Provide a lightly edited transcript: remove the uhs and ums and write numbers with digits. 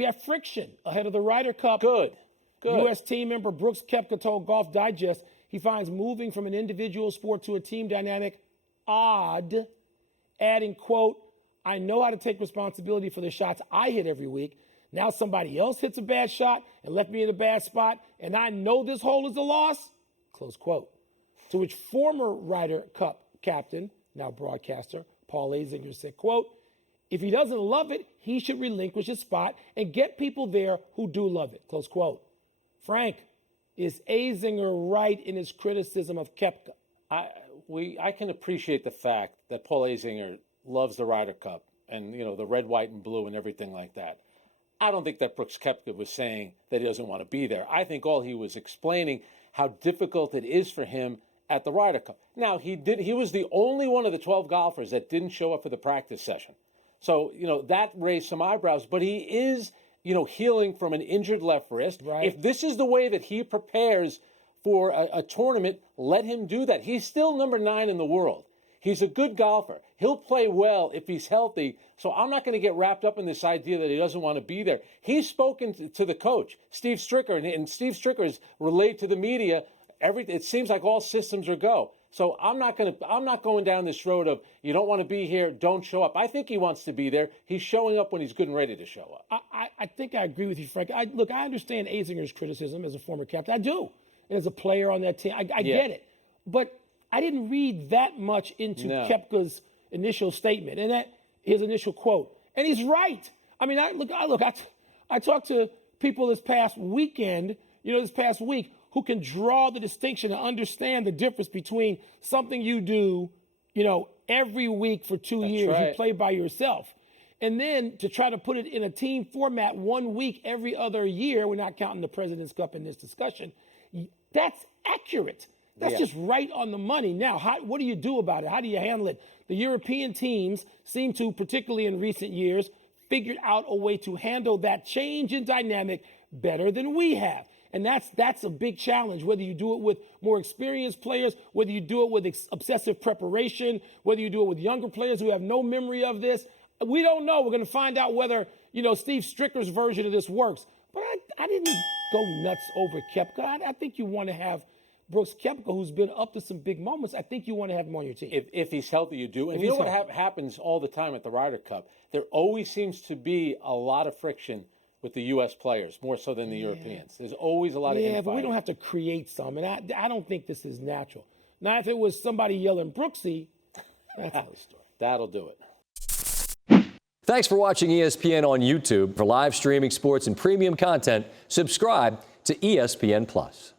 We have friction ahead of the Ryder Cup. Good. U.S. team member Brooks Koepka told Golf Digest he finds moving from an individual sport to a team dynamic odd, adding, quote, I know how to take responsibility for the shots I hit every week. Now somebody else hits a bad shot and left me in a bad spot, and I know this hole is a loss, close quote. To which former Ryder Cup captain, now broadcaster, Paul Azinger said, quote, if he doesn't love it, he should relinquish his spot and get people there who do love it, close quote. Frank, is Azinger right in his criticism of Koepka? I can appreciate the fact that Paul Azinger loves the Ryder Cup and, the red, white, and blue and everything like that. I don't think that Brooks Koepka was saying that he doesn't want to be there. I think all he was explaining how difficult it is for him at the Ryder Cup. Now, he was the only one of the 12 golfers that didn't show up for the practice session. So, that raised some eyebrows, but he is, healing from an injured left wrist. Right. If this is the way that he prepares for a tournament, let him do that. He's still number 9 in the world. He's a good golfer. He'll play well if he's healthy. So I'm not going to get wrapped up in this idea that he doesn't want to be there. He's spoken to the coach, Steve Stricker, and Steve Stricker has relayed to the media. It seems like all systems are go. So I'm not going down this road of you don't want to be here, don't show up. I think he wants to be there. He's showing up when he's good and ready to show up. I think I agree with you, Frank. I understand Azinger's criticism as a former captain. I do. And as a player on that team, I get it. But I didn't read that much into Koepka's initial statement and his initial quote. And he's right. I mean, I talked to people this past weekend, this past week, who can draw the distinction and understand the difference between something you do, every week for 2 years, right. You play by yourself. And then to try to put it in a team format 1 week every other year, we're not counting the President's Cup in this discussion, that's accurate. That's just right on the money. Now, what do you do about it? How do you handle it? The European teams seem to, particularly in recent years, figured out a way to handle that change in dynamic better than we have. And that's a big challenge, whether you do it with more experienced players, whether you do it with obsessive preparation, whether you do it with younger players who have no memory of this. We don't know. We're going to find out whether, Steve Stricker's version of this works. But I didn't go nuts over Koepka. I think you want to have Brooks Koepka, who's been up to some big moments. I think you want to have him on your team. If he's healthy, you do. And you know what happens all the time at the Ryder Cup? There always seems to be a lot of friction with the U.S. players, more so than the Europeans. There's always a lot of infighting. Yeah, but we don't have to create some. And I don't think this is natural. Now, if it was somebody yelling Brooksy, that's another story. That'll do it. Thanks for watching ESPN on YouTube. For live streaming sports and premium content, subscribe to ESPN+.